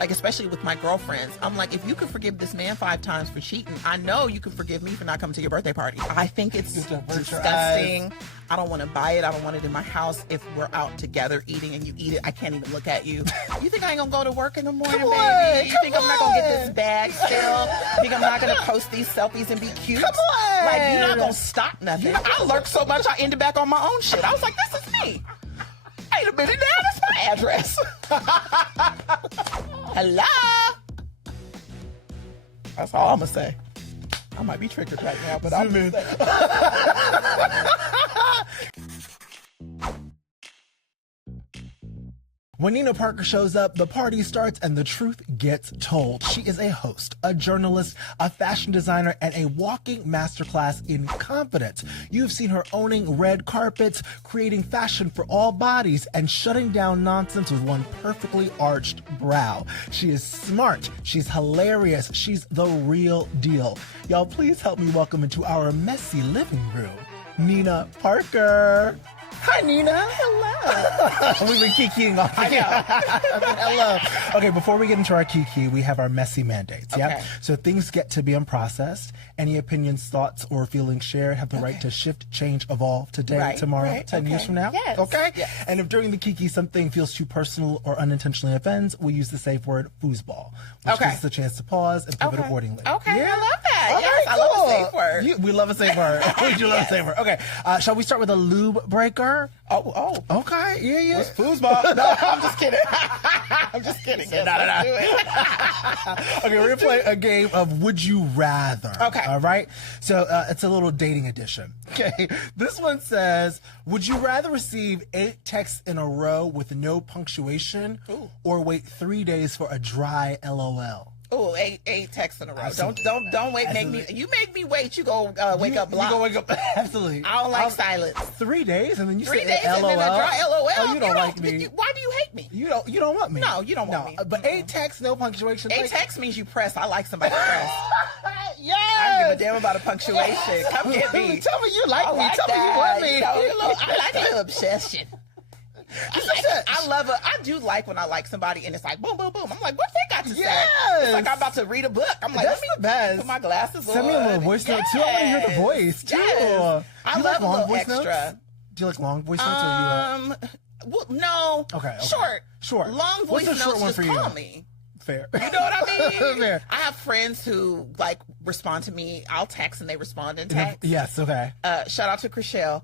like especially with my girlfriends, I'm like, if you could forgive this man 5 times for cheating, I know you could forgive me for not coming to your birthday party. I think it's disgusting. I don't want to buy it. I don't want it in my house. If we're out together eating and you eat it, I can't even look at you. You think I ain't gonna go to work in the morning, baby? You think I'm not gonna get this bag still? You think I'm not gonna post these selfies and be cute? Come on! Like, you're not gonna stop nothing. I lurked so much, I ended back on my own shit. I was like, this is me. Wait a minute now, that's my address. Hello? That's all I'm gonna say. I might be triggered right now, but I'm gonna say. When Nina Parker shows up, the party starts and the truth gets told. She is a host, a journalist, a fashion designer, and a walking masterclass in confidence. You've seen her owning red carpets, creating fashion for all bodies, and shutting down nonsense with one perfectly arched brow. She is smart. She's hilarious. She's the real deal. Y'all, please help me welcome into our messy living room, Nina Parker. Hi, Nina. Hello. We've been kikiing off. I know. Hello. Okay, before we get into our kiki, we have our messy mandates. Yeah. Okay. So things get to be unprocessed. Any opinions, thoughts, or feelings shared have the right to shift, change, evolve today, tomorrow, 10 years from now. Yes. Okay? Yes. And if during the kiki something feels too personal or unintentionally offends, we use the safe word foosball, which gives us a chance to pause and pivot accordingly. Okay, Yeah? I love that. All Yes, right, I love a cool. safe word. We love a safe word. We do love a safe word. Okay, shall we start with a lube breaker? Oh. Okay, yeah. What's foosball? No, I'm just kidding. I'm just kidding. Yes, let's do it. Okay, we're going to play a game of Would You Rather. Okay. All right? So it's a little dating edition. Okay. This one says, would you rather receive 8 texts in a row with no punctuation or wait 3 days for a dry LOL? Oh, 8 texts in a row. Absolutely. Don't wait. Absolutely. You make me wait. You go wake up blocked. You go wake up. Absolutely. I don't like silence. 3 days and then you 3 say days LOL. and then a dry LOL. Oh, you don't like me. Why do you hate me? You don't want me. No, you don't want me. But 8 texts, no punctuation. 8 texts means you press. I like somebody press. Yes. I don't give a damn about a punctuation. Come get me. Tell me you like me. Like Tell that. me you want me. You know, I like a little obsession. I love it. I do like when I like somebody and it's like boom, boom, boom. I'm like, what they got to say? It's like I'm about to read a book. I'm like, that's let me the best. put my glasses on. Send me a little voice note too. I want to hear the voice too. Yes. I Do you love like long a little voice extra. notes? Do you like long voice notes or you? Well, no. Okay. Short. Long voice What's a short notes one just for you? call me. Fair. You know what I mean? Fair. I have friends who like respond to me. I'll text and they respond in text. Yes. Okay. Shout out to Chriselle.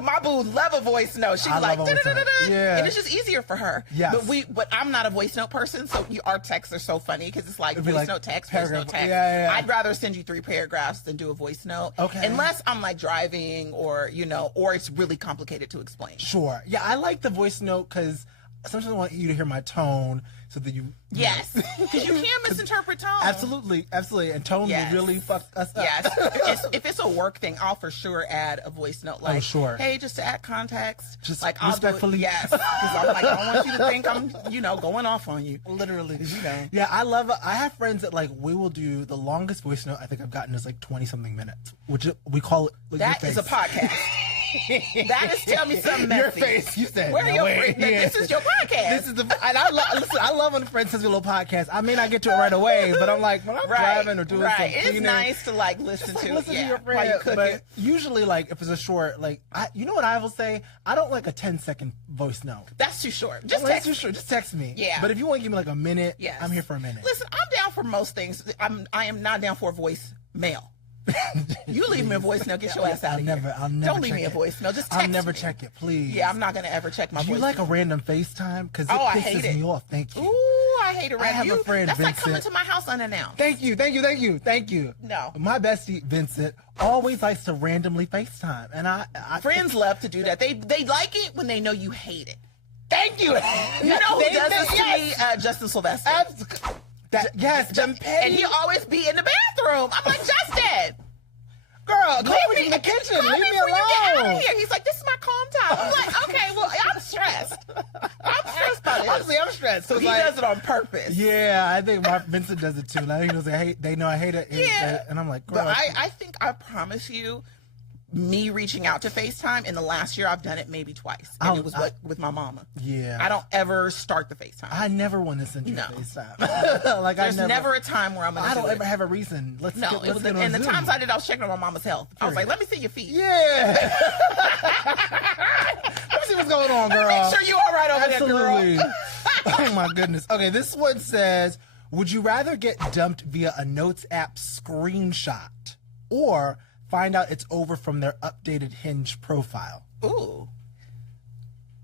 My boo love a voice note. She's like, yeah, and it's just easier for her. Yes. But I'm not a voice note person, so our texts are so funny because it's like voice note text, voice note text. Yeah. I'd rather send you 3 paragraphs than do a voice note. Okay. Unless I'm like driving or or it's really complicated to explain. Sure. Yeah, I like the voice note because sometimes I want you to hear my tone so that you. Yes, because you can misinterpret tone. Absolutely. And tone will really fuck us up. Yes. If it's a work thing, I'll for sure add a voice note like, hey, just to add context. Just like respectfully. Yes. Because I'm like, I don't want you to think I'm, going off on you. Literally. Yeah, I love it. I have friends that we will do the longest voice note I think I've gotten is 20-something minutes, which we call it. That is a podcast. That is Tell Me Something Messy. Your face. You said. Where are your friends? This is your podcast. This is listen, I love when a friend sends me a little podcast. I may not get to it right away, but I'm like, when I'm driving or doing something. It's nice to listen to to your friend. While you cook but usually, if it's a short, you know what I will say? I don't like a 10-second voice note. That's too short. Just text. Too short. Just text me. Yeah. But if you want to give me a minute, I'm here for a minute. Listen, I'm down for most things. I am not down for a voice mail. You leave me a voice note, get your ass out of here. I'll never Don't leave me a voice note. Just text I'll never me. check it, please. Yeah, I'm not gonna ever check my voice. Do you like a random FaceTime? Because it pisses me off. Thank you. Ooh, I hate a random. I have a friend, That's Vincent. like coming to my house unannounced. Thank you. No. My bestie, Vincent, always likes to randomly FaceTime. And I friends love to do that. They like it when they know you hate it. Thank you. You know who does this to me? Justin Sylvester. And he'll always be in the bathroom. I'm like, Justin. Girl, call me in the kitchen. Leave me alone. You get out of here. He's like, this is my calm time. I'm like, okay, well, I'm stressed. I'm stressed by this. Honestly, I'm stressed. So he does it on purpose. Yeah, I think Vincent does it too. Like, he knows they know I hate it. Yeah. And I'm like, girl. But I think I promise you, me reaching out to FaceTime. In the last year, I've done it maybe twice. And it was with my mama. Yeah. I don't ever start the FaceTime. I never want to send you a FaceTime. There's never a time where I'm going to do it. I don't ever have a reason. Let's get on and the Zoom. times I did, I was checking on my mama's health. I was like, let me see your feet. Yeah. Let me see what's going on, girl. Make sure you're all right over Absolutely. there, girl. Oh, my goodness. Okay, this one says, would you rather get dumped via a Notes app screenshot or find out it's over from their updated Hinge profile? Ooh.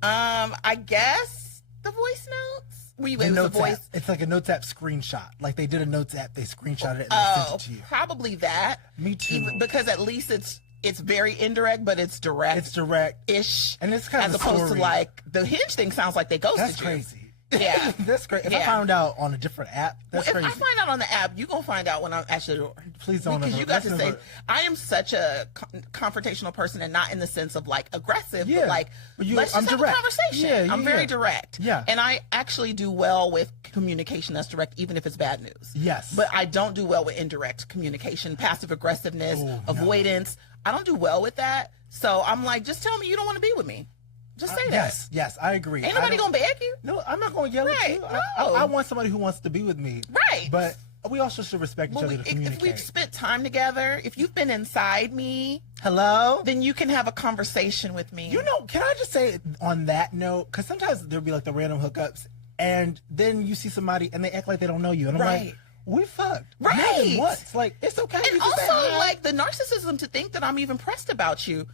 I guess the voice notes. The Notes app. It's like a Notes app screenshot. Like they did a Notes app, they screenshotted it and they sent it to you. Probably that. Me too. Because at least it's very indirect, but it's direct. It's direct-ish. And it's kind of as opposed to like the Hinge thing sounds like they ghosted you. That's crazy. Yeah. That's great. If I found out on a different app, that's crazy. If I find out on the app, you're going to find out when I'm at your door. Please don't. Because you got to say, I am such a confrontational person, and not in the sense of like aggressive, but like, let's just have a conversation. I'm very direct. Yeah. And I actually do well with communication that's direct, even if it's bad news. Yes. But I don't do well with indirect communication, passive aggressiveness, avoidance. I don't do well with that. So I'm like, just tell me you don't want to be with me. Just say that. Yes, I agree. Ain't nobody gonna beg you. No, I'm not gonna yell at you. No. I want somebody who wants to be with me. Right. But we also should respect each other to communicate. If we've spent time together, if you've been inside me, then you can have a conversation with me. You know, can I just say on that note, because sometimes there'll be like the random hookups, and then you see somebody and they act like they don't know you, and I'm like, we fucked. Right. More than once. Like, it's okay. And also, like, the narcissism to think that I'm even pressed about you.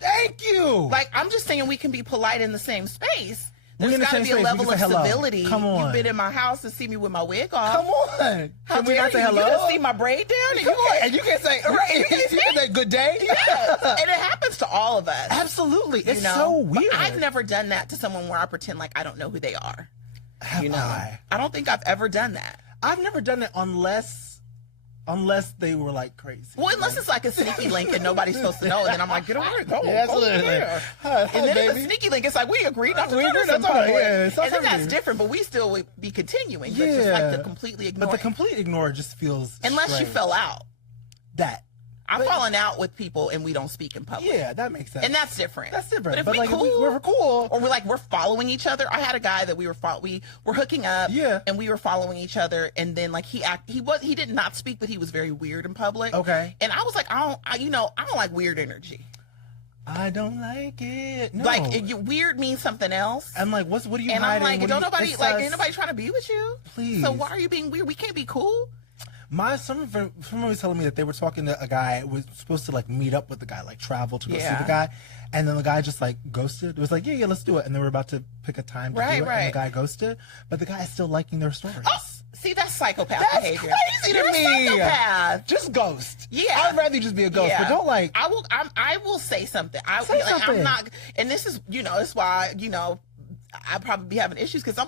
Thank you. Like, I'm just saying we can be polite in the same space. There's got to be a level of civility. Come on. You've been in my house to see me with my wig off. Come on. Can we not say hello? You can see my braid down, and you can say, right? You can say good day. Yes. And it happens to all of us. Absolutely. It's so weird. But I've never done that to someone where I pretend like I don't know who they are. I don't think I've ever done that. I've never done it unless they were like crazy. Well, unless it's like a sneaky link and nobody's supposed to know, and then I'm like, get over it, go over there. And then if it's a sneaky link, it's like, we agreed not to do this in public. And then that's different, but we still would be continuing. But just like to completely ignore. But the complete ignore just feels unless strange. you fell out. I'm But- falling out with people and we don't speak in public. Yeah, that makes sense. And that's different. That's different. But if like, if we're cool, or we're following each other. I had a guy that we were hooking up, and we were following each other, and then like he did not speak, but he was very weird in public. Okay. And I was like, I don't like weird energy. I don't like it. No. Like weird means something else. I'm like, what are you and hiding? I'm like, ain't nobody trying to be with you. Please. So why are you being weird? We can't be cool. Someone was telling me that they were talking to a guy, was supposed to like meet up with the guy, like travel to go see the guy, and then the guy just like ghosted. It was like, yeah, let's do it, and they were about to pick a time to do it, and the guy ghosted, but the guy is still liking their stories. Oh, see, that's psychopath behavior. Crazy to me. Psychopath. Just ghost. Yeah, I'd rather you just be a ghost, but don't like. I will say something. Say something. I'm not, and this is, it's why, I probably be having issues because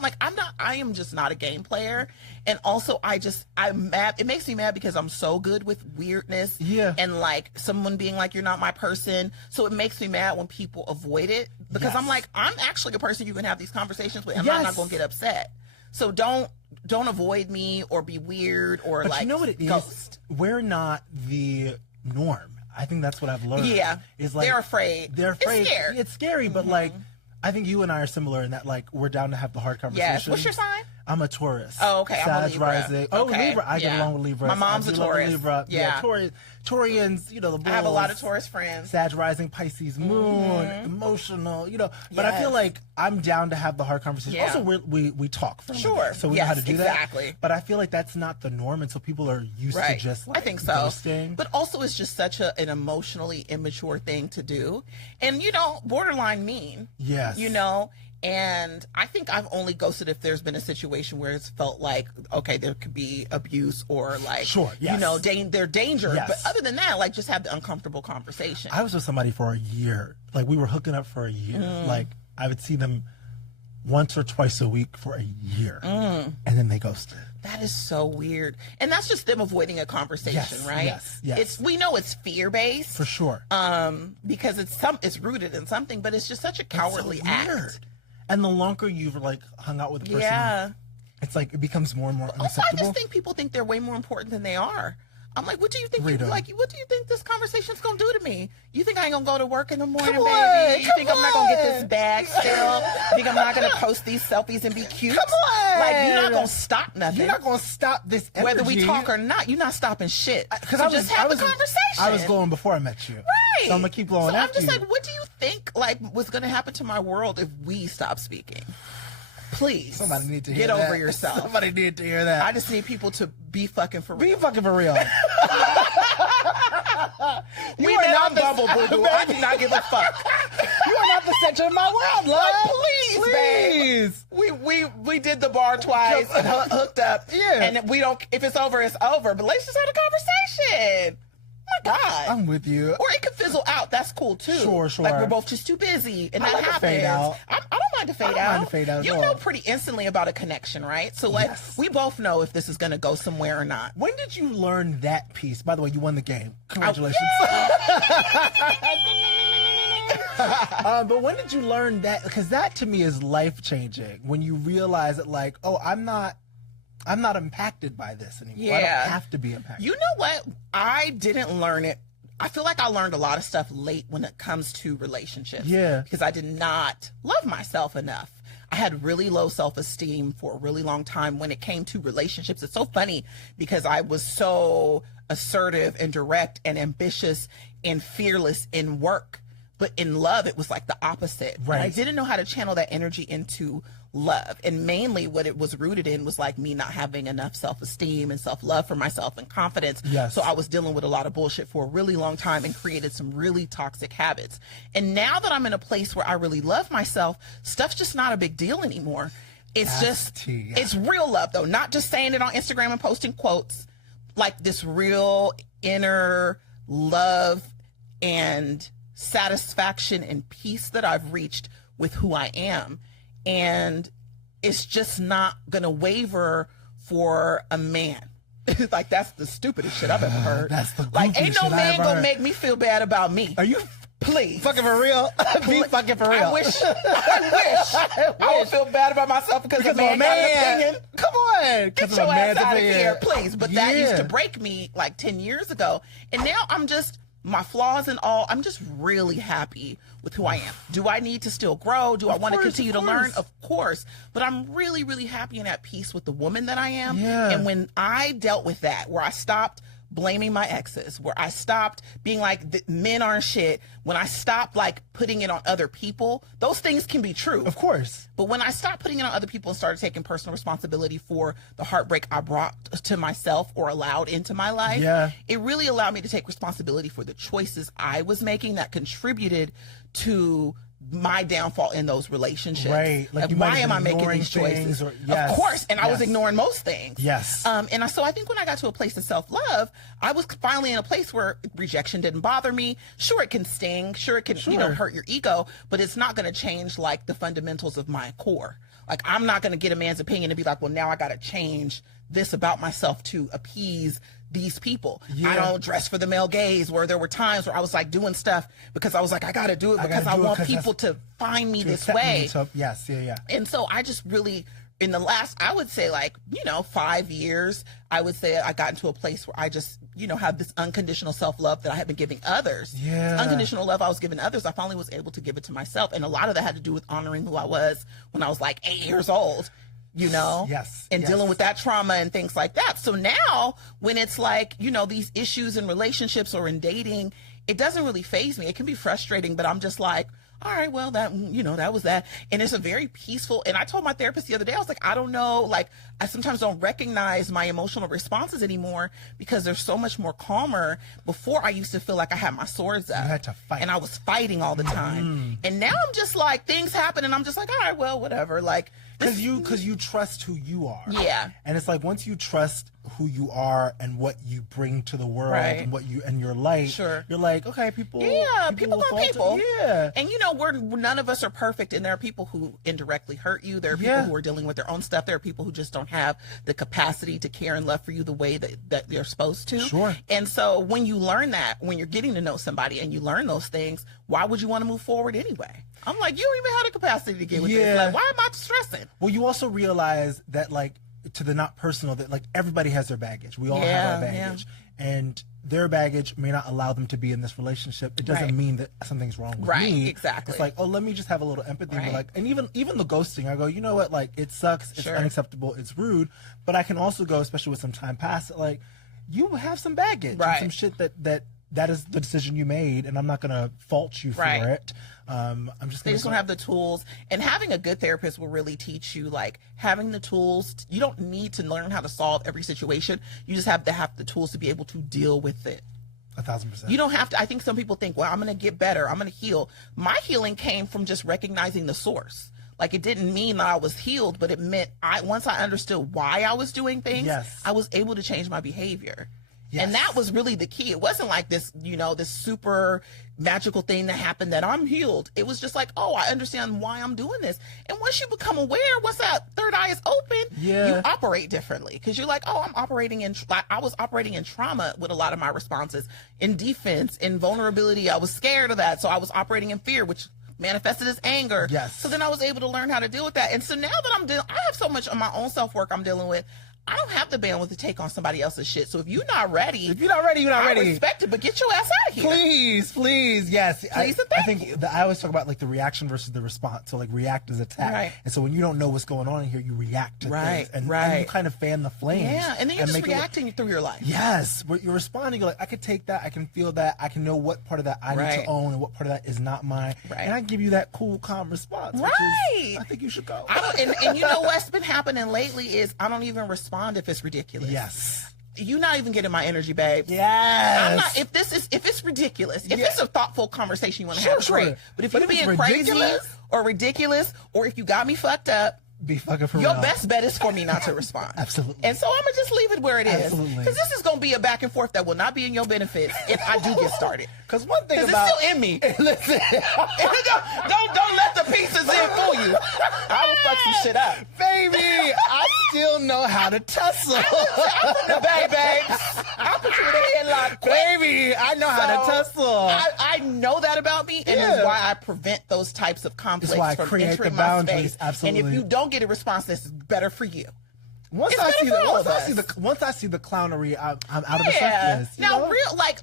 I am just not a game player. And also I'm mad. It makes me mad because I'm so good with weirdness. Yeah. And like someone being like, you're not my person. So it makes me mad when people avoid it because I'm like, I'm actually a person you can have these conversations with and I'm not going to get upset. So don't avoid me or be weird or but like you know what it ghost. Is? We're not the norm. I think that's what I've learned. Yeah. Is like they're afraid. It's scary. It's scary, but like, Mm-hmm. I think you and I are similar in that, like, we're down to have the hard conversations. Yes. What's your sign? I'm a Taurus. Oh, okay. I'm a Libra. Rising. Oh, okay. Libra. I get along with Libra. My mom's a Taurus. Libra. Yeah. Taurians, the bulls. I have a lot of Taurus friends. Sag rising, Pisces moon, emotional, But I feel like I'm down to have the hard conversations. Yeah. Also, we talk for sure. So we know how to do exactly. that. But I feel like that's not the norm, and so people are used to just like I think so. ghosting. But also, it's just such an emotionally immature thing to do, and borderline mean. Yes. And I think I've only ghosted if there's been a situation where it's felt like, okay, there could be abuse or like, they're danger. Yes. But other than that, like just have the uncomfortable conversation. I was with somebody for a year. Like we were hooking up for a year. Like I would see them once or twice a week for a year. And then they ghosted. That is so weird. And that's just them avoiding a conversation, right? Yes. We know it's fear-based. For sure. Because it's rooted in something, but it's just such a cowardly act. And the longer you've like hung out with the person, it's like it becomes more and more unacceptable. Also, I just think people think they're way more important than they are. I'm like, what do you think? Rita. What do you think this conversation's gonna do to me? You think I ain't gonna go to work in the morning, Come baby? on, You think I'm not gonna get this bag still? You think I'm not gonna post these selfies and be cute? Come on. Like, you're not gonna stop nothing. You're not gonna stop this energy. Whether we talk or not, you're not stopping shit. Because so just have the conversation. I was glowing before I met you. Right. So I'm gonna keep blowing so after I'm just you. like, what do you think like was gonna happen to my world if we stop speaking? Please. Somebody need to hear get that. over yourself. Somebody need to hear that. I just need people to be fucking for real. Be fucking for real. We met on Bumble, boo-boo. I do not give a fuck. You are not the center of my world, love. Like, please. We did the bar twice and hooked up. Yeah. And we don't, if it's over, it's over. But let's just have a conversation. Oh my God. I'm with you. Or it could fizzle out. That's cool too. Sure. Like we're both just too busy, and I that like to happens. fade out. I don't mind to fade I don't out. mind to fade out at You all. know pretty instantly about a connection, right? So like we both know if this is gonna go somewhere or not. When did you learn that piece? By the way, you won the game. Congratulations. But when did you learn that? Because that to me is life changing. When you realize that, like, oh, I'm not impacted by this anymore. Yeah. I don't have to be impacted. You know what? I didn't learn it. I feel like I learned a lot of stuff late when it comes to relationships. Yeah. Because I did not love myself enough. I had really low self-esteem for a really long time when it came to relationships. It's so funny because I was so assertive and direct and ambitious and fearless in work. But in love, it was like the opposite. Right. And I didn't know how to channel that energy into love. And mainly what it was rooted in was like me not having enough self-esteem and self-love for myself and confidence. Yes. So I was dealing with a lot of bullshit for a really long time and created some really toxic habits. And now that I'm in a place where I really love myself, stuff's just not a big deal anymore. It's it's real love though, not just saying it on Instagram and posting quotes, like this real inner love and satisfaction and peace that I've reached with who I am. And it's just not gonna waver for a man. Like that's the stupidest shit I've ever heard. That's the like ain't no shit man I've gonna heard. make me feel bad about me. Are you please fucking for real? Be fucking for real. I wish I would feel bad about myself because a man got an opinion. Come on, Get because your of a ass man's out of opinion. here, please. But that used to break me like 10 years ago. And now I'm just, my flaws and all, I'm just really happy with who I am. Do I need to still grow? Do I want to continue to learn? Of course. But I'm really, really happy and at peace with the woman that I am. Yeah. And when I dealt with that, where I stopped blaming my exes, where I stopped being like men aren't shit, when I stopped like putting it on other people, those things can be true. Of course. But when I stopped putting it on other people and started taking personal responsibility for the heartbreak I brought to myself or allowed into my life, it really allowed me to take responsibility for the choices I was making that contributed to my downfall in those relationships. Right. Like why am I making these choices? Of course. And I was ignoring most things. Yes. So I think when I got to a place of self-love, I was finally in a place where rejection didn't bother me. Sure, it can sting. Sure, it can, hurt your ego, but it's not going to change like the fundamentals of my core. Like I'm not going to get a man's opinion and be like, well, now I got to change this about myself to appease these people. I don't dress for the male gaze, where there were times where I was like doing stuff because I was like, I got to do it because I want people to find me this way. And so I just really, in the last, I would say like, 5 years, I would say I got into a place where I just, have this unconditional self-love that I had been giving others. This unconditional love I was giving others, I finally was able to give it to myself. And a lot of that had to do with honoring who I was when I was like 8 years old. And dealing with that trauma and things like that. So now when it's like, these issues in relationships or in dating, it doesn't really faze me. It can be frustrating, but I'm just like, all right, well, that, that was that. And it's a very peaceful, and I told my therapist the other day, I was like, I don't know, like, I sometimes don't recognize my emotional responses anymore because they're so much more calmer. Before I used to feel like I had my swords up. You had to fight. And I was fighting all the time. And now I'm just like, things happen and I'm just like, all right, well, whatever. Like, because you trust who you are. Yeah. And it's like, once you trust who you are and what you bring to the world and what you and your light, you're like, okay, people gonna people. Yeah. And none of us are perfect, and there are people who indirectly hurt you. There are people who are dealing with their own stuff. There are people who just don't have the capacity to care and love for you the way that they're supposed to. Sure. And so when you learn that, when you're getting to know somebody and you learn those things, why would you want to move forward anyway? I'm like, you don't even have the capacity to get with this. Like, why am I stressing? Well, you also realize that, like, to the not personal, that like everybody has their baggage. We all have our baggage. And their baggage may not allow them to be in this relationship. It doesn't mean that something's wrong with me. Exactly. It's like, oh, let me just have a little empathy. But like, and even the ghosting, I go, you know what? Like, it sucks. It's unacceptable. It's rude. But I can also go, especially with some time past, like, you have some baggage, and some shit that is the decision you made, and I'm not gonna fault you for it. I'm just. They just don't have the tools, and having a good therapist will really teach you, like, having the tools. You don't need to learn how to solve every situation. You just have to have the tools to be able to deal with it. 1,000%. You don't have to. I think some people think, well, I'm gonna get better. I'm gonna heal. My healing came from just recognizing the source. Like, it didn't mean that I was healed, but it meant once I understood why I was doing things, I was able to change my behavior. And that was really the key. It wasn't like this, this super magical thing that happened that I'm healed. It was just like, oh, I understand why I'm doing this. And once you become aware, once that third eye is open, you operate differently. Because you're like, oh, I was operating in trauma with a lot of my responses, in defense, in vulnerability. I was scared of that. So I was operating in fear, which manifested as anger. So then I was able to learn how to deal with that. And so now that I have so much of my own self-work I'm dealing with, I don't have the bandwidth to take on somebody else's shit. So if you're not ready, you're not ready. I respect it, but get your ass out of here. Please, yes. Please and thank you. I always talk about like the reaction versus the response. So like react is attack. And so when you don't know what's going on in here, you react to things. And you kind of fan the flames. And then you're just reacting through your life. But you're responding. You're like, I can take that. I can feel that. I can know what part of that I need to own and what part of that is not mine. And I give you that cool, calm response. Which is, I think you should go. And you know what's been happening lately is I don't even respond if it's ridiculous. You're not even getting my energy, babe. I'm not, if it's ridiculous, if it's a thoughtful conversation you want to have, great. But if you're being crazy or ridiculous, or if you got me fucked up, be fucking for your real. best bet is for me not to respond. Absolutely. And so I'm gonna just leave it where it is. Because this is gonna be a back and forth that will not be in your benefit if I do get started. Because one thing about it's still in me. Listen, don't let the pieces in for you. I will fuck some shit up, baby. I still know how to tussle. I'm from the Bay, babes. I'll put you in a headlock, baby. I know how to tussle. I know that about me, and it's why I prevent those types of conflicts from entering my space. Absolutely. And if you don't get a response, this is better for you. Once I see the clownery, I'm out of the circus. Now,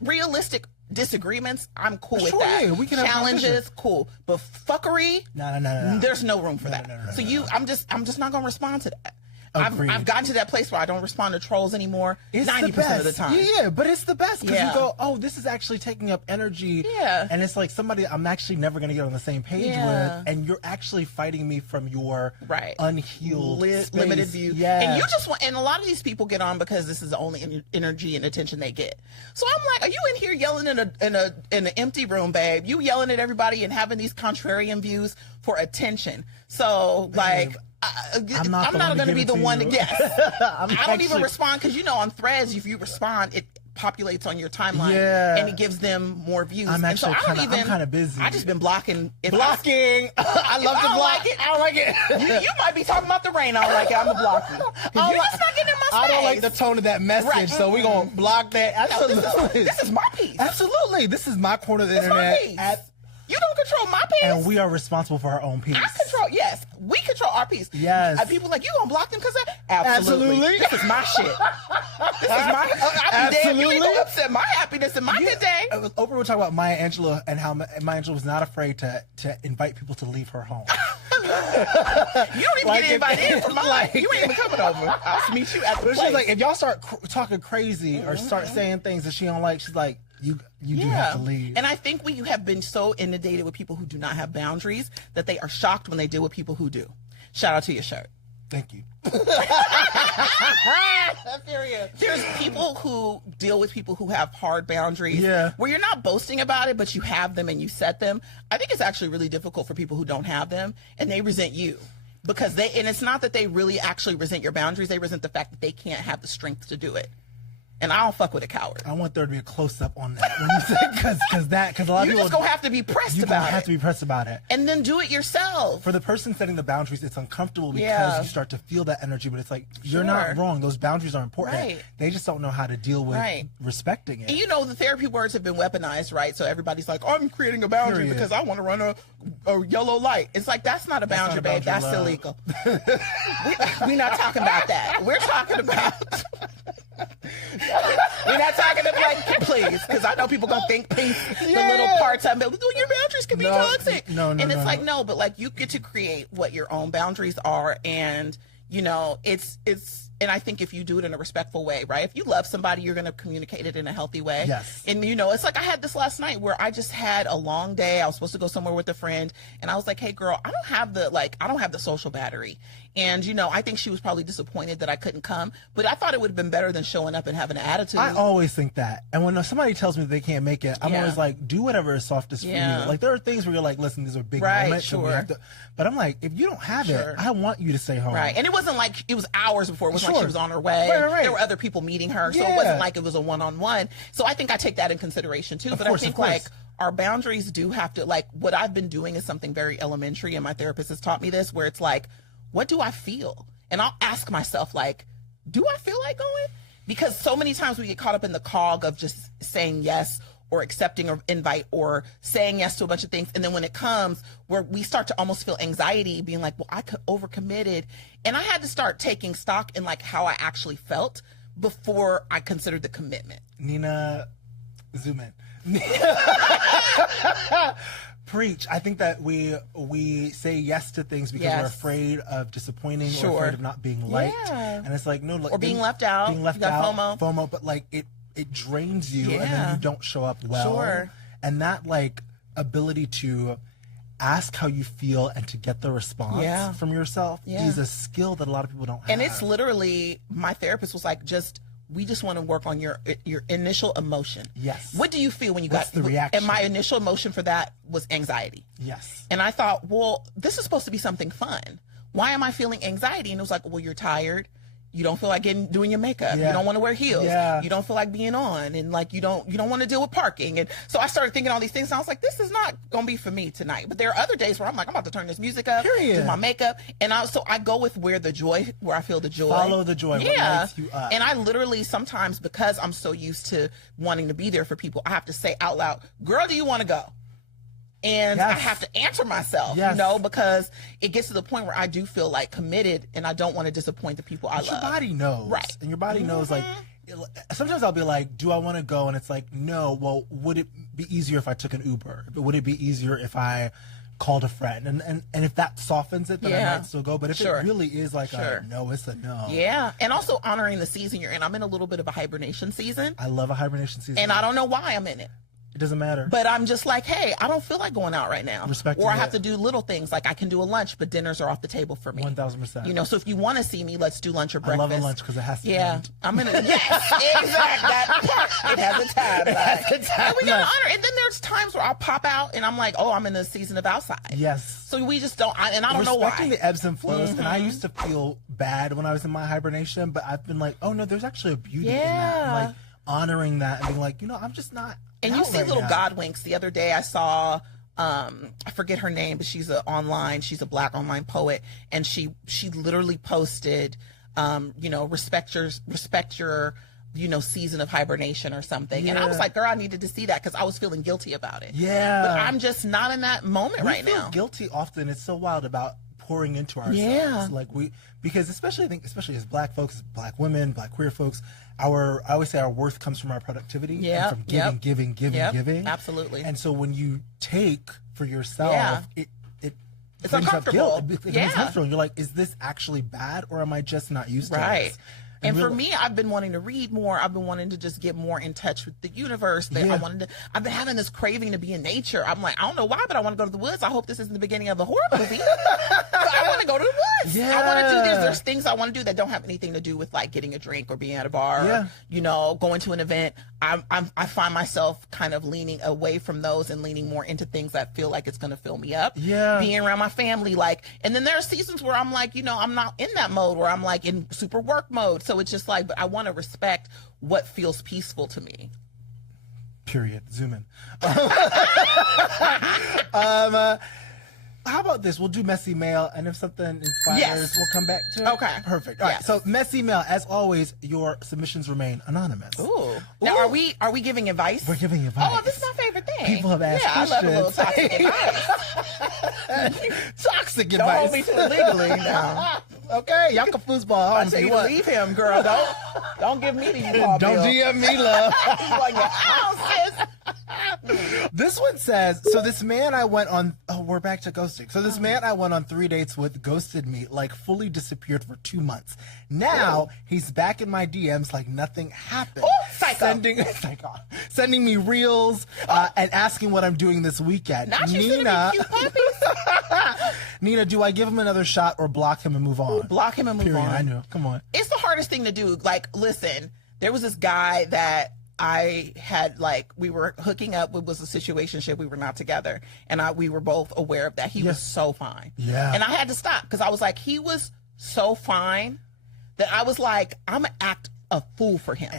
realistic disagreements, I'm cool with that. We can challenges, cool, but fuckery, no. There's no room for that. I'm just not gonna respond to that. I've gotten to that place where I don't respond to trolls anymore. It's 90% of the time. Yeah, but it's the best because you go, oh, this is actually taking up energy. And it's like somebody I'm actually never going to get on the same page with, and you're actually fighting me from your unhealed limited view. And you just want, and a lot of these people get on because this is the only energy and attention they get. So I'm like, are you in here yelling in an empty room, babe? You yelling at everybody and having these contrarian views for attention. So like, I'm not going to be the one to guess. I don't even respond because on Threads, if you respond, it populates on your timeline and it gives them more views. I'm kind of busy. I just been blocking. I love to block. I don't like it. You might be talking about the rain. I don't like it. I'm gonna block you. You're just not getting in my space. I don't like the tone of that message, so we're gonna block that. Absolutely. This is my piece. Absolutely. This is my corner of the internet. You don't control my piece. And we are responsible for our own piece. We control our piece. People like, you gonna block them because Absolutely. This is my shit. This is my, I'll be damned. You ain't gonna upset my happiness in my good day. Oprah would talk about Maya Angelou and how Maya Angelou was not afraid to invite people to leave her home. You don't even get invited in for my life. You ain't even coming over. I'll meet you at the place. She's like, if y'all start talking crazy or start saying things that she don't like, she's like, you do have to leave. And I think we have been so inundated with people who do not have boundaries that they are shocked when they deal with people who do. Shout out to your shirt. Thank you. There's people who deal with people who have hard boundaries where you're not boasting about it, but you have them and you set them. I think it's actually really difficult for people who don't have them and they resent you. Because and it's not that they really actually resent your boundaries, they resent the fact that they can't have the strength to do it. And I don't fuck with a coward. I want there to be a close up on that when you say because a lot of people You're just gonna have to be pressed you're about gonna it. have to be pressed about it. And then do it yourself. For the person setting the boundaries, it's uncomfortable because you start to feel that energy, but it's like, you're not wrong. Those boundaries are important. Right. They just don't know how to deal with respecting it. And you know, the therapy words have been weaponized, right? So everybody's like, I'm creating a boundary because I want to run a yellow light. It's like, that's not a boundary, babe. That's illegal. We're not talking about that. We're talking about... We're not talking about, like, please, because I know people gonna think the little part-time, your boundaries can be toxic. And it's like, no, but like, you get to create what your own boundaries are, and you know, it's and I think if you do it in a respectful way, right? If you love somebody, you're going to communicate it in a healthy way. Yes. And, you know, it's like I had this last night where I just had a long day. I was supposed to go somewhere with a friend. And I was like, hey, girl, I don't have the social battery. And, you know, I think she was probably disappointed that I couldn't come. But I thought it would have been better than showing up and having an attitude. I always think that. And when somebody tells me that they can't make it, I'm always like, do whatever is softest for you. Like, there are things where you're like, listen, these are big moments. Sure. And we have to, but I'm like, if you don't have it, I want you to stay home. Right. And it wasn't like it was hours before. It was like she was on her way. There were other people meeting her. So it wasn't like it was a one-on-one. So I think I take that in consideration too. But I think like our boundaries do have to, like, what I've been doing is something very elementary, and my therapist has taught me this, where it's like, what do I feel? And I'll ask myself, like, do I feel like going? Because so many times we get caught up in the cog of just saying yes or accepting an invite or saying yes to a bunch of things. And then when it comes, where we start to almost feel anxiety, being like, well, I could overcommitted. And I had to start taking stock in like how I actually felt before I considered the commitment. Nina, zoom in. Preach. I think that we say yes to things because we're afraid of disappointing or afraid of not being liked. And it's like, no, or being left out. Being left out. FOMO. But like it drains you and then you don't show up well. And that like ability to ask how you feel and to get the response from yourself is a skill that a lot of people don't have. And it's literally, my therapist was like, we just want to work on your initial emotion. Yes. What do you feel when you What's the reaction? And my initial emotion for that was anxiety. Yes. And I thought, well, this is supposed to be something fun. Why am I feeling anxiety? And it was like, well, you're tired. You don't feel like doing your makeup. You don't want to wear heels. You don't feel like being on, and like you don't want to deal with parking. And so I started thinking all these things. And I was like, this is not gonna be for me tonight. But there are other days where I'm like, I'm about to turn this music up, do my makeup, and so I go with where I feel the joy. Follow the joy. What lights you up. And I literally sometimes, because I'm so used to wanting to be there for people, I have to say out loud, "Girl, do you want to go?" And I have to answer myself, you know, because it gets to the point where I do feel like committed and I don't want to disappoint the people I love. Your body knows. Right. And your body knows, like, sometimes I'll be like, do I want to go? And it's like, no, well, would it be easier if I took an Uber? Would it be easier if I called a friend? And if that softens it, then I might still go. But if it really is like a no, it's a no. Yeah. And also honoring the season you're in. I'm in a little bit of a hibernation season. I love a hibernation season. And I don't know why I'm in it. It doesn't matter. But I'm just like, hey, I don't feel like going out right now. Respecting or I have to do little things. Like I can do a lunch, but dinners are off the table for me. 1000%. You know, so if you want to see me, let's do lunch or breakfast. I love a lunch because it has to end. I'm in it. Yes, exactly. That part. It has a time. And we got to honor. And then there's times where I'll pop out and I'm like, oh, I'm in the season of outside. Yes. So we just don't, and I don't know why. Respecting the ebbs and flows. And I used to feel bad when I was in my hibernation, but I've been like, oh no, there's actually a beauty in that. And like honoring that and being like, you know, I'm just not. And you see little God winks. The other day I saw, I forget her name, but she's a Black online poet, and she literally posted, you know, respect your, you know, season of hibernation or something. And I was like, girl, I needed to see that because I was feeling guilty about it. Yeah. But I'm just not in that moment right now. We feel guilty often. It's so wild about pouring into ourselves. Yeah. Like because especially as Black folks, Black women, Black queer folks, I always say our worth comes from our productivity and from giving. Absolutely. And so when you take for yourself, it's uncomfortable. It becomes uncomfortable. You're like, is this actually bad, or am I just not used to this? And for me, I've been wanting to read more. I've been wanting to just get more in touch with the universe. I've been having this craving to be in nature. I'm like, I don't know why, but I want to go to the woods. I hope this isn't the beginning of a horror movie. But I want to go to the woods. I want to do this. There's things I want to do that don't have anything to do with like getting a drink or being at a bar or, you know, going to an event. I find myself kind of leaning away from those and leaning more into things that feel like it's going to fill me up. Yeah. Being around my family, like, and then there are seasons where I'm like, you know, I'm not in that mode where I'm like in super work mode. So So it's just like, but I want to respect what feels peaceful to me. Period. Zoom in. How about this? We'll do messy mail, and if something inspires, we'll come back to it. Okay. Perfect. All right. So messy mail, as always, your submissions remain anonymous. Ooh. Now, are we giving advice? We're giving advice. Oh, this is my favorite thing. People have asked questions. I love a little toxic advice. Toxic Don't advice. hold me to it legally now. Okay, y'all can foosball. I tell you to leave him, girl. Don't give me the U-Haul Don't bill. DM me, love. He's on your house, sis. This one says, so this man I went on, we're back to ghosting. So this man I went on 3 dates with ghosted me, like fully disappeared for 2 months. Now he's back in my DMs like nothing happened. Psycho. Sending me reels and asking what I'm doing this weekend. Not you sending me cute puppies. Nina, do I give him another shot or block him and move on? Block him and move on. I know. Come on. It's the hardest thing to do. Like, listen, there was this guy that I had, like, we were hooking up. It was a situationship. We were not together. And we were both aware of that. He was so fine. Yeah. And I had to stop because I was like, he was so fine that I was like, I'm going to act a fool for him.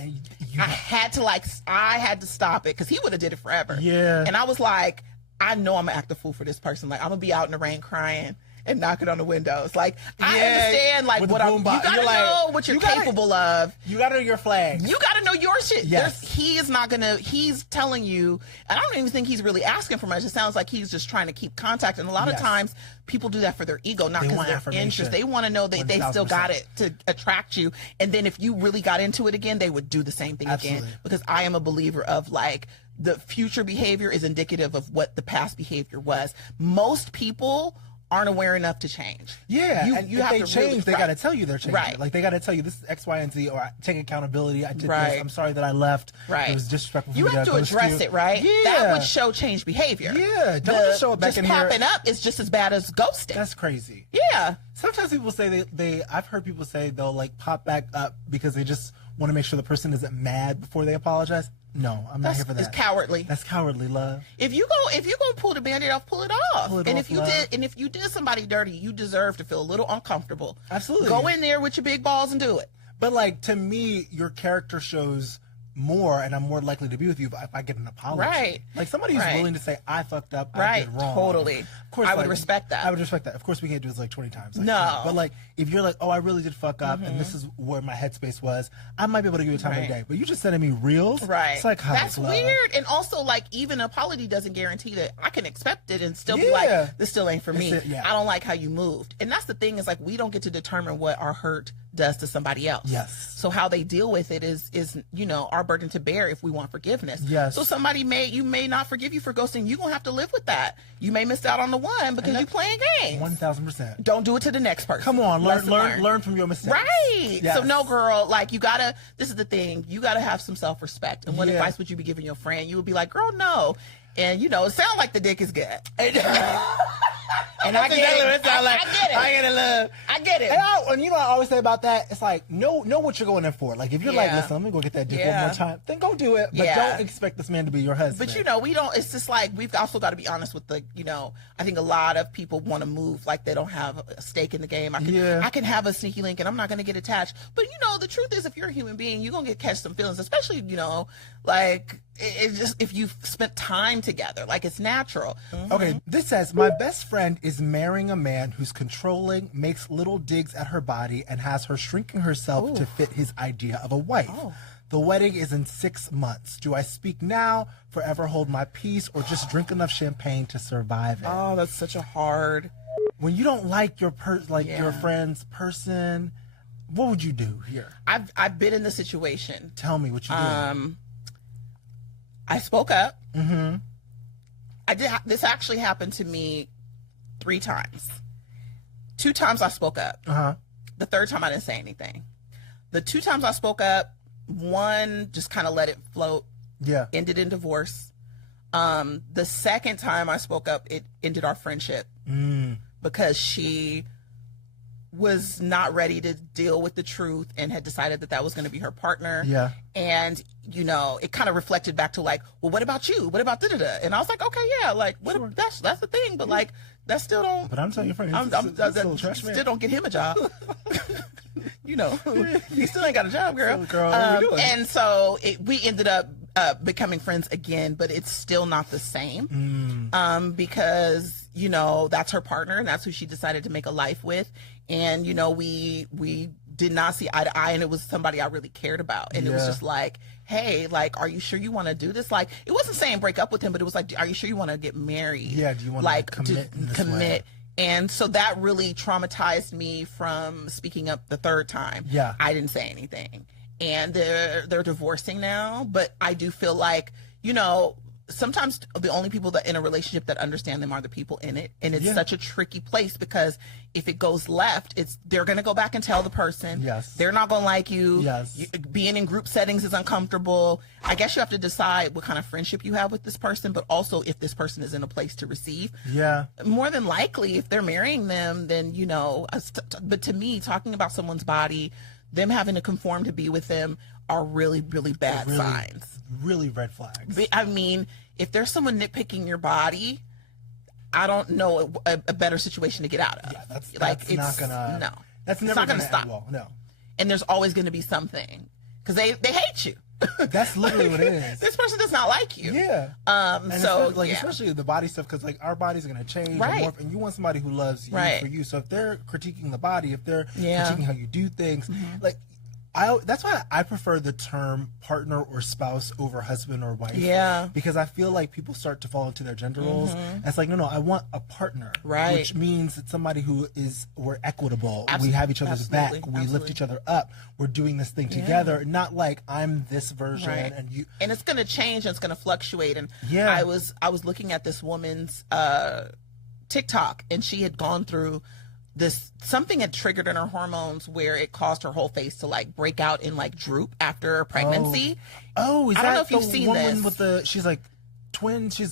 I had to stop it because he would have did it forever. Yeah. And I was like, I know I'm going to act a fool for this person. Like, I'm going to be out in the rain crying and knocking on the windows. Like, I understand, like, what you gotta know what you're capable of. You gotta know your flags. You gotta know your shit. Yes. He's telling you, and I don't even think he's really asking for much. It sounds like he's just trying to keep contact. And a lot of times people do that for their ego, not because of their interest. They want to know that they still got it to attract you. And then if you really got into it again, they would do the same thing again. Because I am a believer of, like, the future behavior is indicative of what the past behavior was. Most people aren't aware enough to change. Yeah, you if have they to change, really, they got to tell you they're changing. Right. Like, they got to tell you this is X, Y, and Z, or I take accountability. I did this. I'm sorry that I left. Right. It was disrespectful. You have to address it, right? Yeah. That would show change behavior. Yeah. Don't just show it back in here. Just popping up is just as bad as ghosting. That's crazy. Yeah. Sometimes people say I've heard people say they'll, like, pop back up because they just want to make sure the person isn't mad before they apologize. No, I'm not here for that. It's cowardly. That's cowardly, love. If you go pull the Band-Aid off, pull it off. If you did somebody dirty, you deserve to feel a little uncomfortable. Absolutely. Go in there with your big balls and do it. But, like, to me, your character shows more, and I'm more likely to be with you if I get an apology. Right. Like, somebody who's willing to say, I fucked up, I did wrong. Totally. Of course, I would respect that. I would respect that. Of course, we can't do this like 20 times. Like, no. But, like, if you're like, oh, I really did fuck up, and this is where my headspace was, I might be able to give you time of day. But you just sending me reels? Right. It's like, that's weird. And also, like, even an apology doesn't guarantee that I can accept it and still be like, this still ain't for me. I don't like how you moved. And that's the thing, is, like, we don't get to determine what our hurt does to somebody else. Yes. So how they deal with it is you know, our burden to bear if we want forgiveness. Yes. So somebody may not forgive you for ghosting. You're gonna have to live with that. You may miss out on the one because you playing games. 1000%. Don't do it to the next person. Come on, learn from your mistakes. Right. Yes. So no, girl, like, this is the thing. You gotta have some self-respect. And what advice would you be giving your friend? You would be like, girl, no. And, you know, it sounds like the dick is good. And I get it. I get it. And you know what I always say about that? It's like, know what you're going in for. Like, if you're like, listen, let me go get that dick one more time, then go do it. But don't expect this man to be your husband. But, you know, it's just like, we've also got to be honest with the, you know, I think a lot of people want to move like they don't have a stake in the game. I can have a sneaky link and I'm not going to get attached. But, you know, the truth is, if you're a human being, you're going to catch some feelings, especially, you know, like, it's just if you've spent time together, like, it's natural. Okay, this says, my best friend is marrying a man who's controlling, makes little digs at her body, and has her shrinking herself to fit his idea of a wife. The wedding is in 6 months. Do I speak now, forever hold my peace, or just drink enough champagne to survive it? Oh, that's such a hard. When you don't like your your friend's person, what would you do here? I've been in the situation. Tell me what you do. I spoke up. I did. This actually happened to me 3 times. 2 times I spoke up. The 3rd time I didn't say anything. The 2 times I spoke up, one just kind of let it float. Yeah. Ended in divorce. The 2nd time I spoke up, it ended our friendship because she was not ready to deal with the truth and had decided that was going to be her partner. Yeah. And, you know, it kind of reflected back to, like, well, what about you? What about da-da-da? And I was like, okay, yeah, like, what? That's the thing. But, like, that still don't. But I'm telling your friend, still don't get him a job. you know, you still ain't got a job, girl. So, girl, what we doing? And so we ended up becoming friends again, but it's still not the same because, you know, that's her partner and that's who she decided to make a life with. And, you know, we did not see eye to eye, and it was somebody I really cared about. And it was just like, hey, like, are you sure you want to do this? Like, it wasn't saying break up with him, but it was like, are you sure you want to get married? Yeah, do you want like, to commit in this commit? way? And so that really traumatized me from speaking up the third time. Yeah. I didn't say anything. And they're divorcing now, but I do feel like, you know, sometimes the only people that in a relationship that understand them are the people in it. And it's such a tricky place because if it goes left, they're going to go back and tell the person. Yes. They're not going to like you. Yes. Being in group settings is uncomfortable. I guess you have to decide what kind of friendship you have with this person, but also if this person is in a place to receive. Yeah. More than likely, if they're marrying them, then, you know, but to me, talking about someone's body, them having to conform to be with them are really, really bad signs. Really red flags. I mean, if there's someone nitpicking your body, I don't know a better situation to get out of. Yeah, that's like, not gonna. No, that's it's never not gonna stop. end well. No. And there's always going to be something because they hate you. That's literally what it is. This person does not like you. Yeah. And so like especially the body stuff, because like our bodies are gonna change, Right. and morph, and you want somebody who loves you Right. for you. So if they're critiquing the body, if they're Yeah. critiquing how you do things, like. That's why I prefer the term partner or spouse over husband or wife. Yeah. Because I feel like people start to fall into their gender roles. And it's like, no, I want a partner. Right. Which means it's somebody who we're equitable. Absolutely. We have each other's back. Absolutely. We lift Absolutely. each other up. We're doing this thing together. Not like I'm this version Right. and you. And it's going to change and it's going to fluctuate. And Yeah. I was looking at this woman's TikTok, and she had gone through something had triggered in her hormones where it caused her whole face to like break out in like droop after pregnancy. Oh, is I that don't know if the you've seen woman this. with she's like twin? She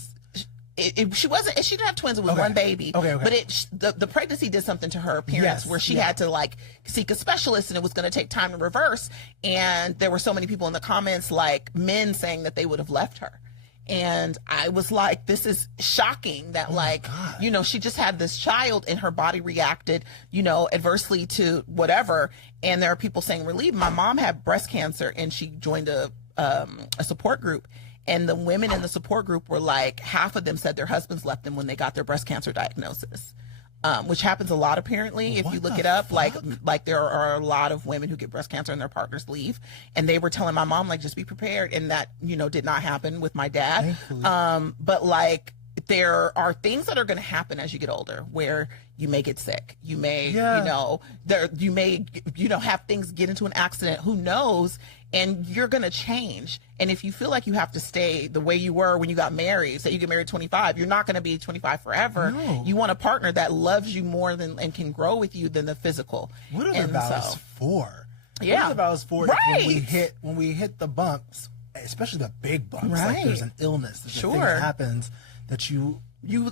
didn't have twins. It was one baby. Okay. But the pregnancy did something to her appearance Yes, where she had to like seek a specialist, and it was going to take time to reverse. And there were so many people in the comments, like men saying that they would have left her. And I was like, this is shocking that like, you know, she just had this child and her body reacted, you know, adversely to whatever. And there are people saying relief. My mom had breast cancer and she joined a support group. And the women in the support group were like, half of them said their husbands left them when they got their breast cancer diagnosis. Which happens a lot apparently. If What you look the it up, fuck? like there are a lot of women who get breast cancer and their partners leave. And they were telling my mom, like, just be prepared. And that, you know, did not happen with my dad. Thankfully. But like, there are things that are going to happen as you get older where you may get sick. You may, you know, have things get into an accident. Who knows? And you're going to change. And if you feel like you have to stay the way you were when you got married, say you get married at 25, you're not going to be 25 forever. No. You want a partner that loves you more than and can grow with you than the physical. What are the And vows so- for? Yeah. What are the vows for? Right. When we hit the bumps, especially the big bumps, like Right. there's an illness, there's a thing Sure. that happens that you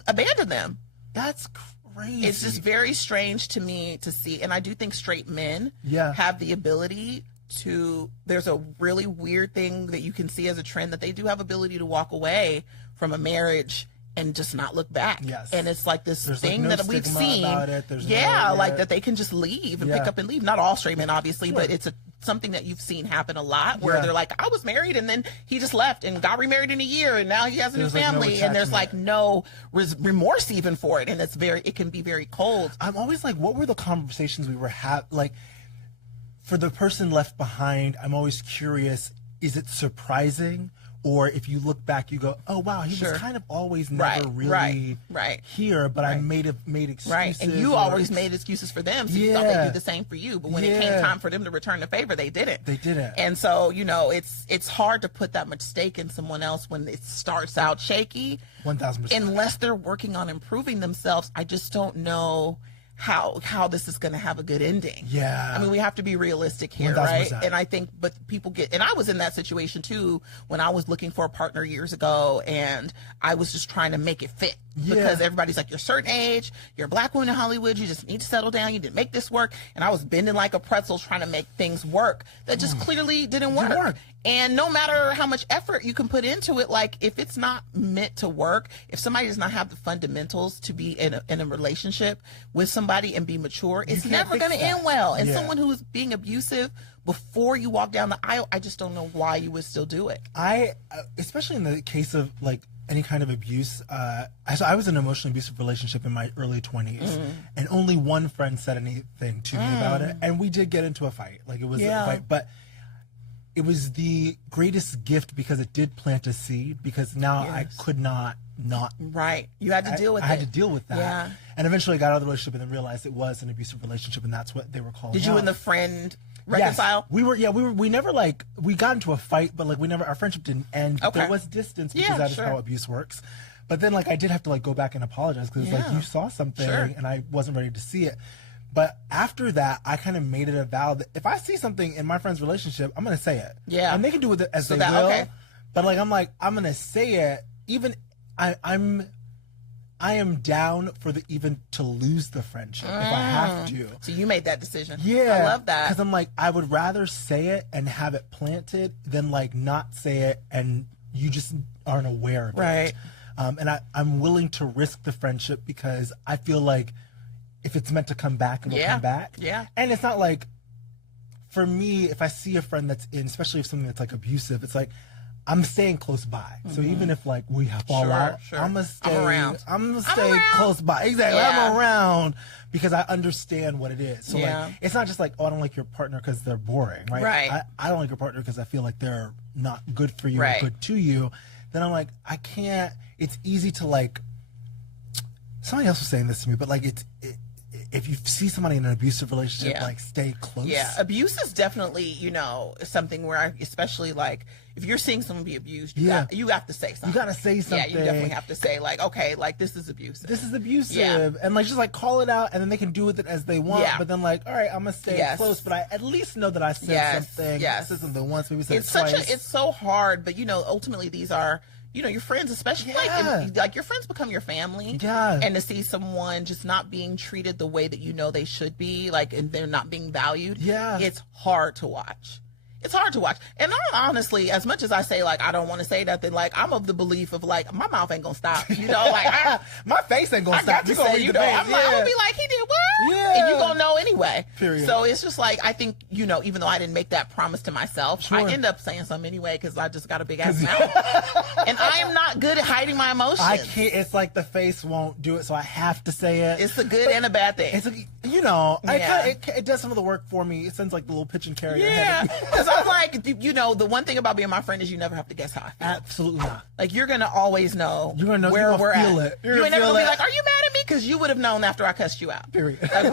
abandon them. that's crazy. It's just very strange to me to see. And I do think straight men have the ability to, there's a really weird thing that you can see as a trend that they do have ability to walk away from a marriage and just not look back. Yes. And it's like this There's thing like no that we've stigma seen. about it. There's like that they can just leave and pick up and leave. Not all straight men, obviously, but it's something that you've seen happen a lot where they're like, I was married and then he just left and got remarried in a year and now he has a new family, and there's like no remorse even for it. And it can be very cold. I'm always like, what were the conversations we were having? Like, for the person left behind, I'm always curious, is it surprising? Or if you look back, you go, oh, wow, he was kind of always never really here, but I made excuses. Right, and you always made excuses for them, so you thought they'd do the same for you. But when it came time for them to return the favor, they didn't. They didn't. And so, you know, it's hard to put that much stake in someone else when it starts out shaky. 1,000%. Unless they're working on improving themselves, I just don't know how this is going to have a good ending. Yeah. I mean, we have to be realistic here, 1,000%. right? And I think, but people and I was in that situation too when I was looking for a partner years ago, and I was just trying to make it fit. because everybody's like, you're a certain age, you're a black woman in Hollywood, you just need to settle down, you didn't make this work. And I was bending like a pretzel trying to make things work that just clearly didn't work. And no matter how much effort you can put into it, like if it's not meant to work, if somebody does not have the fundamentals to be in a relationship with somebody and be mature, it's never going to end well. And someone who is being abusive before you walk down the aisle, I just don't know why you would still do it. Especially in the case of like any kind of abuse, so I was in an emotionally abusive relationship in my early 20s, and only one friend said anything to me about it, and we did get into a fight. Like it was a fight, but it was the greatest gift because it did plant a seed, because now I could not right. You had to deal with it. I had to deal with that. And eventually I got out of the relationship and then realized it was an abusive relationship, and that's what they were calling. Did you and the friend reconcile? Yes. We never like, we got into a fight, but like our friendship didn't end. There was distance because that is how abuse works. But then like I did have to like go back and apologize because like you saw something and I wasn't ready to see it. But after that, I kind of made it a vow that if I see something in my friend's relationship, I'm going to say it. Yeah. And they can do with it as they will. Okay. But like, I'm going to say it. Even I am down for even to lose the friendship if I have to. So you made that decision. Yeah. I love that. Because I'm like, I would rather say it and have it planted than like not say it and you just aren't aware of it. Right. And I'm willing to risk the friendship because I feel like if it's meant to come back, it'll come back. Yeah. And it's not like, for me, if I see a friend that's in, especially if something that's like abusive, it's like, I'm staying close by. So even if like we fall out, I'm gonna stay around. I'm gonna stay close by. Exactly. I'm around because I understand what it is. So like, it's not just like, oh, I don't like your partner because they're boring, right? Right. I don't like your partner because I feel like they're not good for you or good to you. Then I'm like, I can't. It's easy to like. Somebody else was saying this to me, but like if you see somebody in an abusive relationship, like stay close. Yeah, abuse is definitely, something where especially like if you're seeing someone be abused, you have to say something. You gotta say something. Yeah, you definitely have to say like, okay, like this is abusive. This is abusive, and like just like call it out, and then they can do with it as they want. But then like, all right, I'm gonna stay close, but I at least know that I said something. I said something once, maybe said it twice. It's so hard, but ultimately these are. Your friends, especially like your friends become your family. Yeah. And to see someone just not being treated the way that they should be, like, and they're not being valued. Yeah. It's hard to watch. It's hard to watch. And honestly, as much as I say, like, I don't want to say nothing, like, I'm of the belief of, like, my mouth ain't going to stop. Like, my face ain't going to stop. I'm going to be like, he did what? Yeah. And you're going to know anyway. Period. So it's just like, I think, even though I didn't make that promise to myself, I end up saying something anyway because I just got a big ass mouth. And I am not good at hiding my emotions. I can't. It's like the face won't do it, so I have to say it. It's a good and a bad thing. It's it does some of the work for me. It sends like the little pitch and carry. Yeah. I'm like, the one thing about being my friend is you never have to guess how I feel. Absolutely not. Like, you're going to always know where we're at. You ain't never going to be like, are you mad at me? Because you would have known after I cussed you out. Period. Like,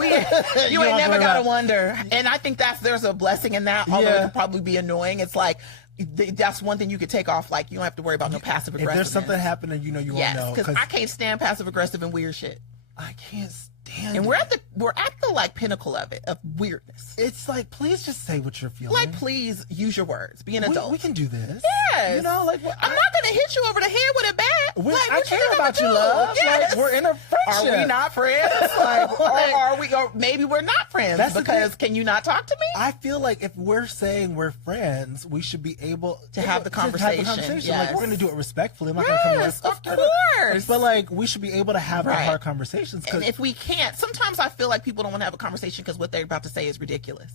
you ain't never got to wonder. And I think there's a blessing in that, although it could probably be annoying. It's like, that's one thing you could take off. Like, you don't have to worry about no passive aggressive. If there's something happening, you won't know. Because I can't stand passive aggressive and weird shit. I can't stand and we're at the like pinnacle of it, of weirdness. It's like, please just say what you're feeling. Like, please use your words. Be an adult. We can do this. Yes. I'm not gonna hit you over the head with a bat. I care about you, love. Yes. Like, we're in a friendship. Are we not friends? Or maybe we're not friends because can you not talk to me? I feel like if we're saying we're friends, we should be able to have the conversation. Yes. Like, we're gonna do it respectfully. I'm not gonna come here like, of course. But like, we should be able to have hard conversations. And if we can't, sometimes I feel like people don't want to have a conversation because what they're about to say is ridiculous.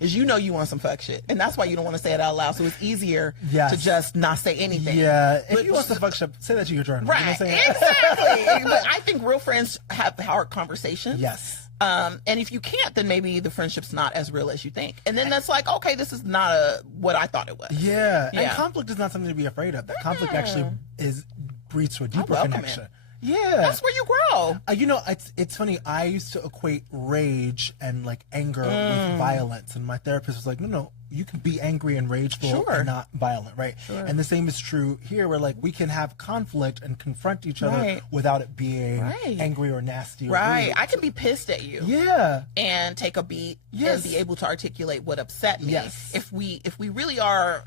Is you want some fuck shit, and that's why you don't want to say it out loud. So it's easier to just not say anything. Yeah, if you want some fuck shit, say that to your journal. Right, exactly. But I think real friends have hard conversations. Yes. And if you can't, then maybe the friendship's not as real as you think. And then that's like, okay, this is not what I thought it was. Yeah. And conflict is not something to be afraid of. That conflict actually breeds to a deeper connection. Yeah, that's where you grow. It's funny. I used to equate rage and like anger with violence, and my therapist was like, no, you can be angry and rageful and not violent, right? Sure. And the same is true here, where like we can have conflict and confront each other without it being angry or nasty. Or rude. I can be pissed at you. Yeah, and take a beat and be able to articulate what upset me. Yes, if we really are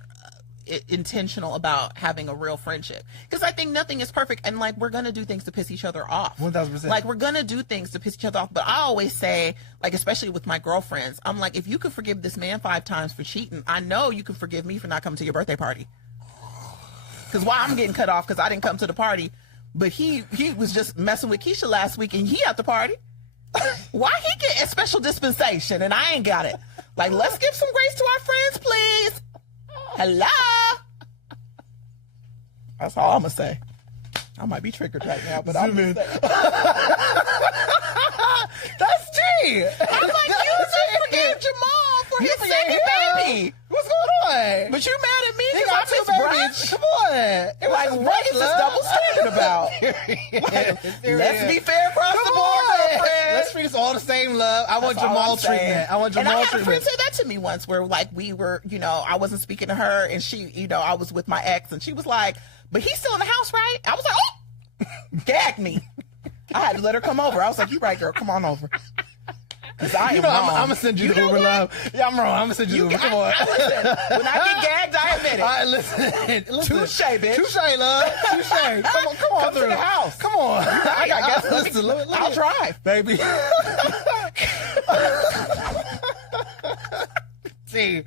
intentional about having a real friendship, because I think nothing is perfect, and like we're gonna do things to piss each other off. 1000%. Like we're gonna do things to piss each other off. But I always say, like especially with my girlfriends, I'm like, if you could forgive this man 5 times for cheating, I know you can forgive me for not coming to your birthday party. Because why I'm getting cut off because I didn't come to the party, but he was just messing with Keisha last week and he at the party. Why he get a special dispensation and I ain't got it? Like, let's give some grace to our friends, please. Hello. That's all I'm gonna say. I might be triggered right now, but I'm gonna say. That's G. I'm like, you just forgave Jamal for his second baby. What's going on? But you mad at me He because got I 2 missed brunch? babies. Come on. It Like, was what is this double standard about? Let's be fair across the board, girlfriend. Let's treat us all the same love. I want That's all Jamal I'm saying. treatment. I want And Jamal I had a friend treatment. say that to me once, where like we were, I wasn't speaking to her, and she, I was with my ex, and she was like, "But he's still in the house, right?" I was like, "Oh, gag me." I had to let her come over. I was like, "You right, girl, come on over." Because I am wrong. I'm gonna send you the Uber, love. Yeah, I'm wrong. I'm gonna send you the Uber. Come on. Listen, when I get gagged, I admit it. All right, listen. Touche, bitch. Touche, love. Touche. Come on Come through to the house. Come on. I got guess. Listen, let me- I'll drive, baby. See,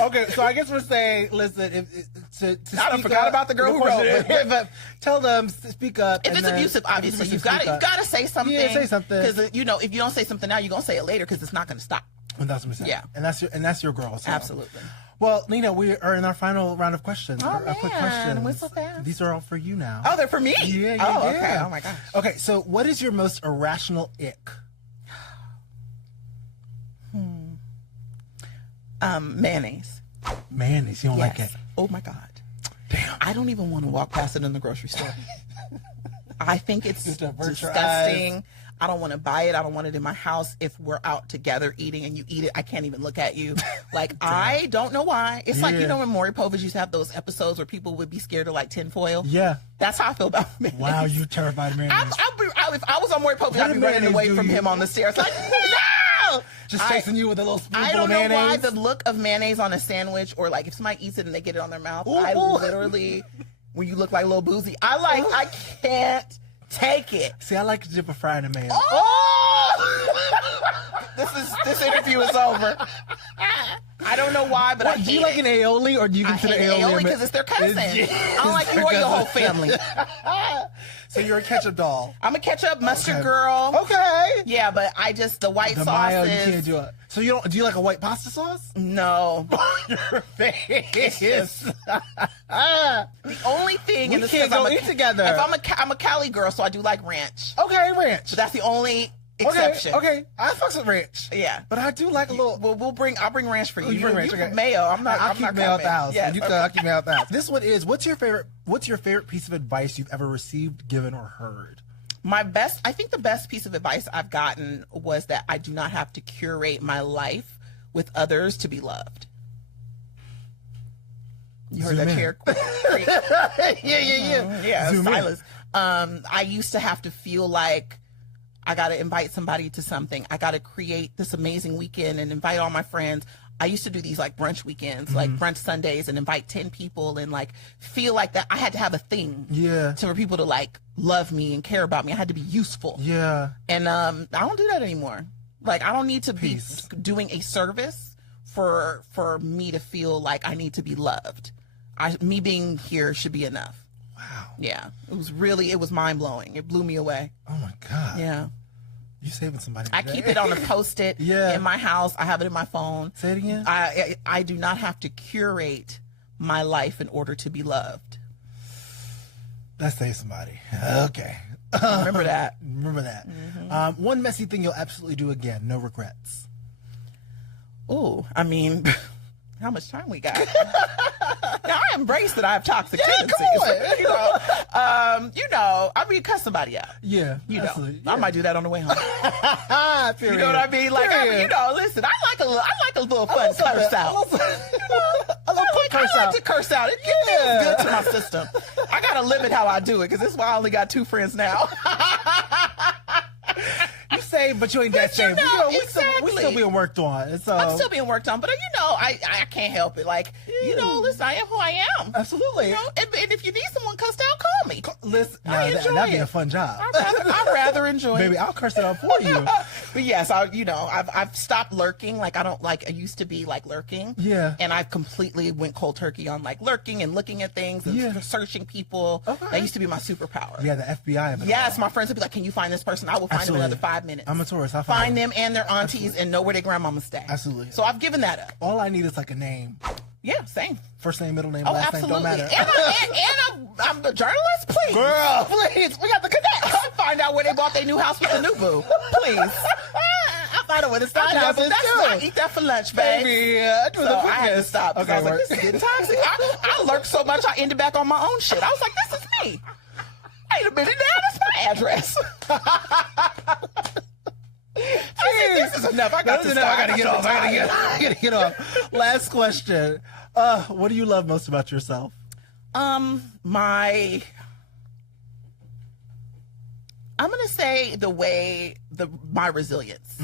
okay, so I guess we're saying, listen, to I done forgot about the girl who wrote it. but tell them, speak up. If it's abusive, obviously you've got to say something. Yeah, say something. Because if you don't say something now, you're gonna say it later because it's not gonna stop. 1000%. Yeah. And that's your girl. So. Absolutely. Well, Nina, we are in our final round of questions. Oh, Our quick man, questions. went so fast. These are all for you now. Oh, they're for me. Yeah. Oh, okay. Oh my gosh. Okay, so what is your most irrational ick? Mayonnaise. Mayonnaise, you don't like it? Oh my God. Damn. I don't even want to walk past it in the grocery store. I think it's Just avert your disgusting. I don't want to buy it. I don't want it in my house. If we're out together eating and you eat it, I can't even look at you. Like, I don't know why. It's like, when Maury Povich used to have those episodes where people would be scared of like tinfoil. Yeah. That's how I feel about mayonnaise. Wow, you terrified of mayonnaise. If I was on Maury Povich, I'd be running away from him on the stairs. Like, no! Just chasing you with a little spoonful I don't of know mayonnaise. why the look of mayonnaise on a sandwich, or like if somebody eats it and they get it on their mouth, I literally, when you look like Lil Boozy, I can't take it. See, I like to dip a fry in the mayo. This interview is over. I don't know why, but I hate do you like an aioli, or do you I consider hate aioli because it's their cousin. I don't like you or your whole family. So you're a ketchup doll. I'm a ketchup mustard girl. Okay. Yeah, but the white The sauce mayo, you is... can't do it. So do you like a white pasta sauce? No. Your face. The only thing, We and this can't is 'cause go I'm eat together. If I'm a Cali girl, so I do like ranch. Okay, ranch. But that's the only exception. Okay. I fucks with ranch. Yeah. But I do like a little. Well, I'll bring ranch for you. You bring ranch, You okay. put mayo. I'm not. I'll I'm keep not mayo at the house. Yes, I'll keep mayo at the house. This one is, what's your favorite piece of advice you've ever received, given, or heard? I think the best piece of advice I've gotten was that I do not have to curate my life with others to be loved. You heard Zoom that in. chair creak? Yeah, Zoom in. silence. I used to have to feel like I got to invite somebody to something. I got to create this amazing weekend and invite all my friends. I used to do these like brunch weekends, like brunch Sundays, and invite 10 people and like feel like that I had to have a thing for people to like love me and care about me. I had to be useful. Yeah. And I don't do that anymore. Like, I don't need to be doing a service for me to feel like I need to be loved. Me being here should be enough. Wow. Yeah. It was mind blowing. It blew me away. Oh my God. Yeah. You saving somebody I today. keep it on a Post-it in my house. I have it in my phone. Say it again. I do not have to curate my life in order to be loved. That saves somebody. Okay. Remember that. Remember that. One messy thing you'll absolutely do again. No regrets. Oh, I mean, how much time we got? Now, I embrace that I have toxic tendencies. Come on. I mean, cuss somebody out. Yeah, Absolutely. I might do that on the way home. Period. You know what I mean? Like, listen, I like a little fun curse out. A little quick curse I like out. to curse out. It feels good to my system. I gotta limit how I do it because this is why I only got 2 friends now. You saved, but you ain't that saved. We still being worked on. So I'm still being worked on, but I can't help it. Like, you know, listen, I am who I am. Absolutely. You know, and if you need someone cussed out, call me. Listen, that'd be a fun job. I'd rather enjoy Baby, it. I'll curse it out for you. But yes, I've stopped lurking. Like, I don't like, I used to be like lurking. Yeah. And I've completely went cold turkey on like lurking and looking at things and searching people. Okay. That used to be my superpower. Yeah, the FBI of it. Yes, my friends would be like, can you find this person? I will find them in another 5 minutes. I'm a tourist. I'll find them and their aunties and know where their grandmama stay. Absolutely. So I've given that up. All I need is like a name. Yeah, same. First name, middle name, Oh, last absolutely. name, don't matter. And I'm the journalist, please. Girl. Please, we got the connect. Find out where they bought their new house with the new boo. Please. I'll find out where the side house is too. I eat that for lunch, baby. So I had to stop. Okay, I was like, this is getting toxic. I lurked so much, I ended back on my own shit. I was like, this is me. Wait a minute, now that's my address. I said, this is enough. I got to stop. I gotta get off. Last question. What do you love most about yourself? I'm gonna say my resilience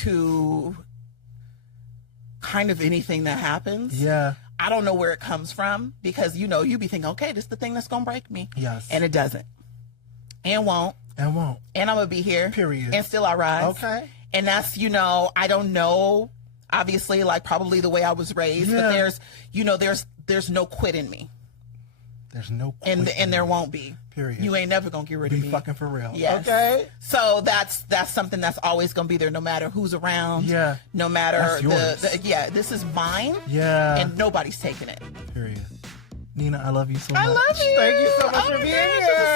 to kind of anything that happens. Yeah. I don't know where it comes from because, you know, you be thinking, okay, this is the thing that's gonna break me. Yes. And it doesn't. And won't. And I'm gonna be here. Period. And still I rise. Okay. And that's, you know, I don't know, obviously, like probably the way I was raised, but there's no quit in me. There's no quit. And there won't be. Period. You ain't never gonna get rid of me. Be fucking for real. Yes. Okay. So that's something that's always gonna be there, no matter who's around. Yeah. No matter that's yours. this is mine. Yeah. And nobody's taking it. Period. Nina, I love you so much. I love you. Thank you so much for being here.